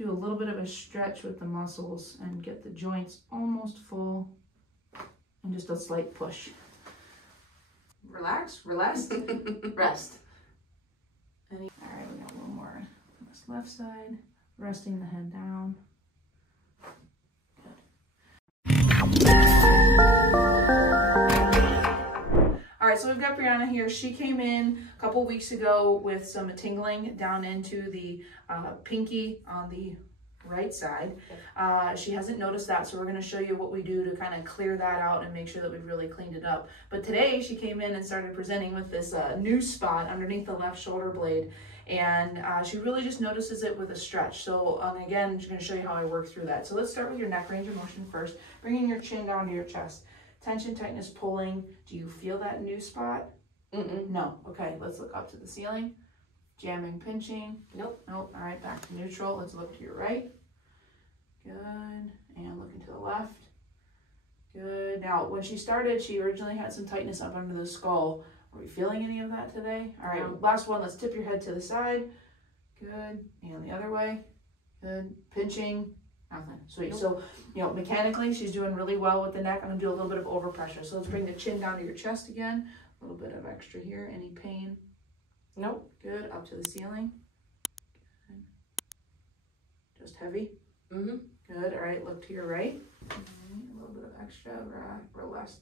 Do a little bit of a stretch with the muscles and get the joints almost full and just a slight push. Relax, rest. All right, we got one more on this left side, resting the head down. All right, so we've got Brianna here. She came in a couple weeks ago with some tingling down into the pinky on the right side. She hasn't noticed that, so we're going to show you what we do to kind of clear that out and make sure that we've really cleaned it up. But today she came in and started presenting with this new spot underneath the left shoulder blade, and she really just notices it with a stretch. So again, she's going to show you how I work through that. So let's start with your neck range of motion first, bringing your chin down to your chest. Tension, tightness, pulling. Do you feel that new spot? No. Okay, let's look up to the ceiling. Jamming, pinching. Nope. All right, back to neutral. Let's look to your right. Good. And looking to the left. Good. Now, when she started, she originally had some tightness up under the skull. Are we feeling any of that today? All right, last one. Let's tip your head to the side. Good. And the other way. Good. Pinching. Nothing. Sweet. Nope. So, you know, mechanically, she's doing really well with the neck. I'm going to do a little bit of overpressure. So let's bring the chin down to your chest again. A little bit of extra here. Any pain? Nope. Good. Up to the ceiling. Good. Just heavy? Good. All right. Look to your right. A little bit of extra. Relax.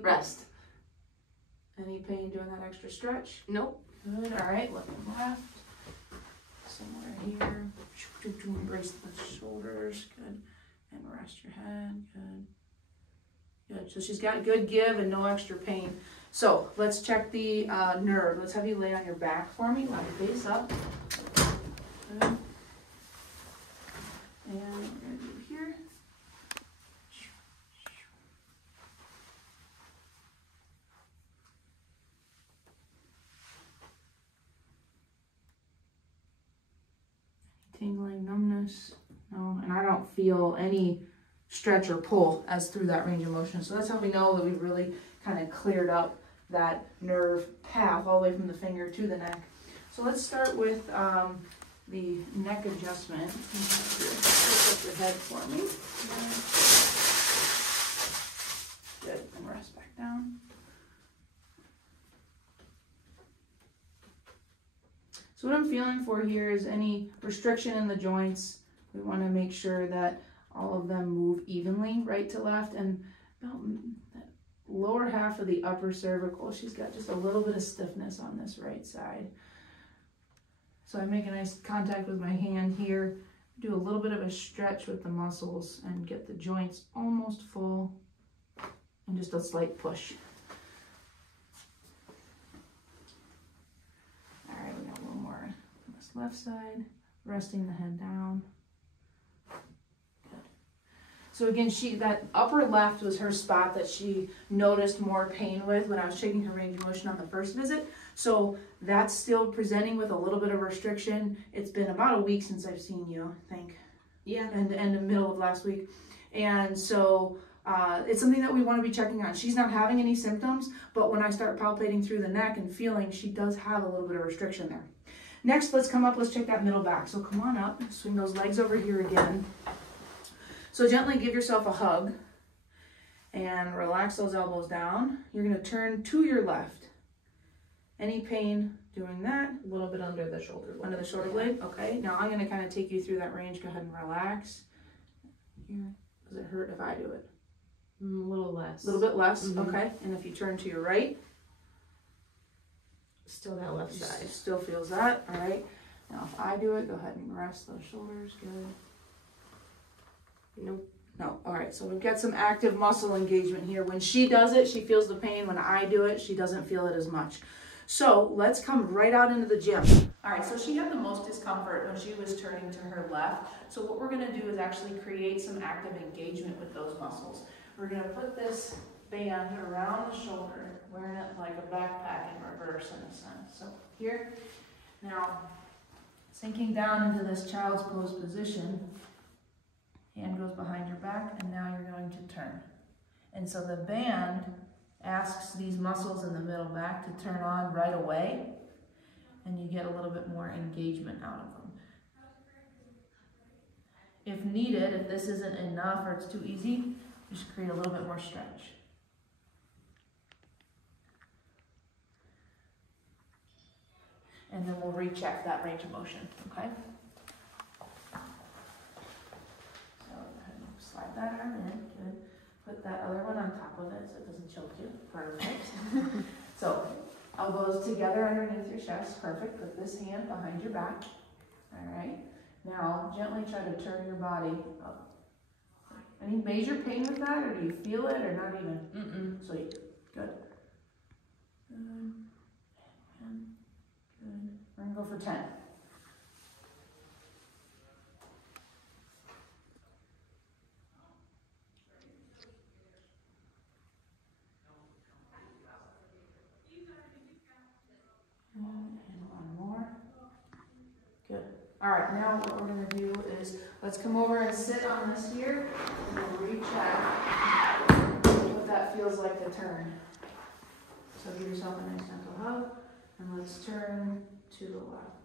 Rest. Any pain doing that extra stretch? Nope. Good. All right. Looking left. Somewhere here. Embrace the shoulders. Good. And rest your head. Good. So she's got good give and no extra pain. So let's check the nerve. Let's have you lay on your back for me. Lie face up. Good. And we're going to do here. Tingling, numbness, no, and I don't feel any stretch or pull as through that range of motion. So that's how we know that we've really kind of cleared up that nerve path all the way from the finger to the neck. So let's start with the neck adjustment. Lift up your head for me. Good, and rest back down. So what I'm feeling for here is any restriction in the joints. We want to make sure that all of them move evenly right to left, and about that lower half of the upper cervical, she's got just a little bit of stiffness on this right side. So I make a nice contact with my hand here, do a little bit of a stretch with the muscles and get the joints almost full and just a slight push. Left side, resting the head down. Good. So again, that upper left was her spot that she noticed more pain with when I was checking her range of motion on the first visit. So that's still presenting with a little bit of restriction. It's been about a week since I've seen you, I think. Yeah. And the middle of last week. And so it's something that we want to be checking on. She's not having any symptoms, but when I start palpating through the neck and feeling, she does have a little bit of restriction there. Next, let's check that middle back. So come on up, swing those legs over here again. So gently give yourself a hug and relax those elbows down. You're gonna turn to your left. Any pain doing that? A little bit under the shoulder blade. Under the shoulder blade? Okay, now I'm gonna kind of take you through that range. Go ahead and relax. Here, does it hurt if I do it? A little less. A little bit less, okay. And if you turn to your right? Still that left side. Still feels that, all right. Now if I do it, go ahead and rest those shoulders, good. Nope. No, all right, so we've got some active muscle engagement here. When she does it, she feels the pain. When I do it, she doesn't feel it as much. So let's come right out into the gym. All right, so she had the most discomfort when she was turning to her left. So what we're gonna do is actually create some active engagement with those muscles. We're gonna put this band around the shoulder, wearing it like a backpack in reverse in a sense. So here, now sinking down into this child's pose position, hand goes behind your back, and now you're going to turn. And so the band asks these muscles in the middle back to turn on right away, and you get a little bit more engagement out of them. If needed, if this isn't enough or it's too easy, just create a little bit more stretch. And then we'll recheck that range of motion, okay? So go ahead and slide that arm in, good. Put that other one on top of it so it doesn't choke you, perfect. So elbows together underneath your chest, perfect. Put this hand behind your back, all right? Now gently try to turn your body up. Any major pain with that, or do you feel it, or not even? Sweet, good. Good, and good. We're gonna go for 10. And one more. Good. All right, now what we're gonna do is, let's come over and sit on this here, and we'll recheck what that feels like to turn. So give yourself a nice gentle hug, and let's turn to the left.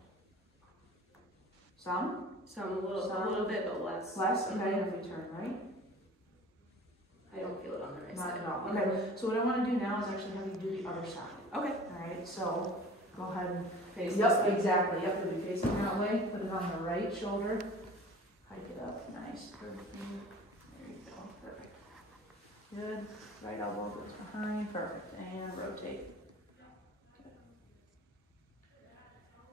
Some? A little bit, but less. Less? Okay, if we turn right. I don't feel it on the right Not side. at all. Okay, so what I want to do now is actually have you do the other side. Okay. All right, so go ahead and Face this yep, way. exactly. Yep, you'll be facing that way. Put it on the right shoulder. Hike it up. Nice. Perfect. There you go. Perfect. Good. Right elbow goes behind. Perfect. And rotate. Good.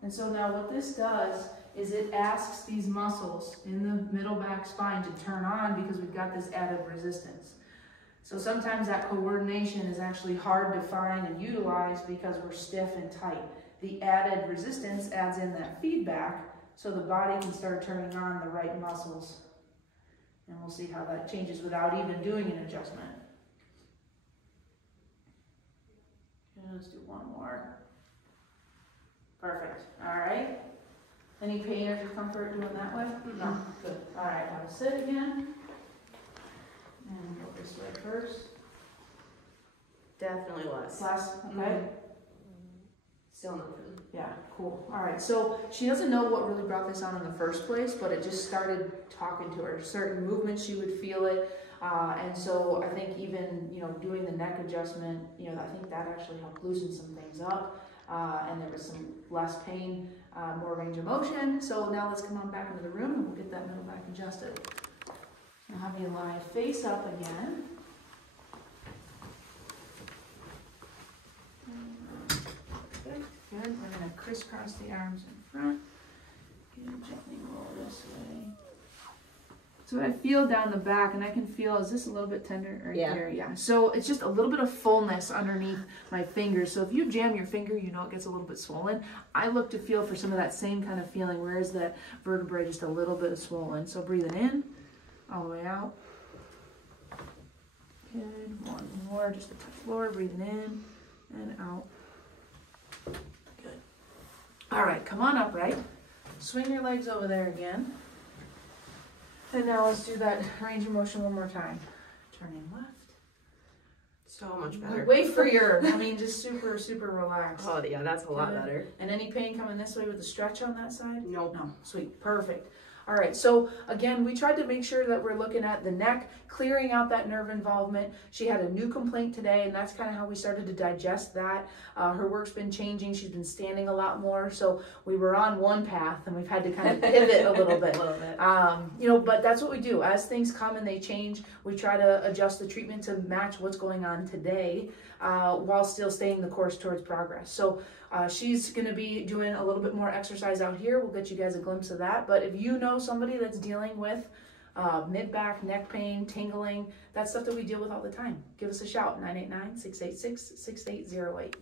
And so now what this does is it asks these muscles in the middle back spine to turn on because we've got this added resistance. So sometimes that coordination is actually hard to find and utilize because we're stiff and tight. The added resistance adds in that feedback so the body can start turning on the right muscles. And we'll see how that changes without even doing an adjustment. Okay, let's do one more. Perfect. All right. Any pain or discomfort doing that way? No. Good. All right, now sit again. And go this way first. Definitely less. Last, okay. Still nothing. Yeah, cool. All right, so she doesn't know what really brought this on in the first place, but it just started talking to her. Certain movements, she would feel it. And so I think even, doing the neck adjustment, I think that actually helped loosen some things up. And there was some less pain, more range of motion. So now let's come on back into the room and we'll get that middle back adjusted. I'll have you lie face up again. Good, good. We're going to crisscross the arms in front. And gently roll this way. So what I feel down the back, and I can feel, is this a little bit tender right there? Yeah. So it's just a little bit of fullness underneath my fingers. So if you jam your finger, it gets a little bit swollen. I look to feel for some of that same kind of feeling, whereas the vertebrae just a little bit swollen. So breathing in, all the way out. Good. One more, just to touch floor, breathing in and out. Good. All right, come on upright. Swing your legs over there again. And now let's do that range of motion one more time. Turning left. So much better. Wait for your, just super, super relaxed. Oh yeah, that's a lot better. And any pain coming this way with the stretch on that side? Nope. No, sweet, perfect. All right, so again, we tried to make sure that we're looking at the neck, clearing out that nerve involvement. She had a new complaint today, and that's kind of how we started to digest that. Her work's been changing. She's been standing a lot more. So we were on one path, and we've had to kind of pivot a little bit. But that's what we do. As things come and they change, we try to adjust the treatment to match what's going on today while still staying the course towards progress. So she's going to be doing a little bit more exercise out here. We'll get you guys a glimpse of that. But if you know somebody that's dealing with mid-back, neck pain, tingling, that's stuff that we deal with all the time, give us a shout, 989-686-6808.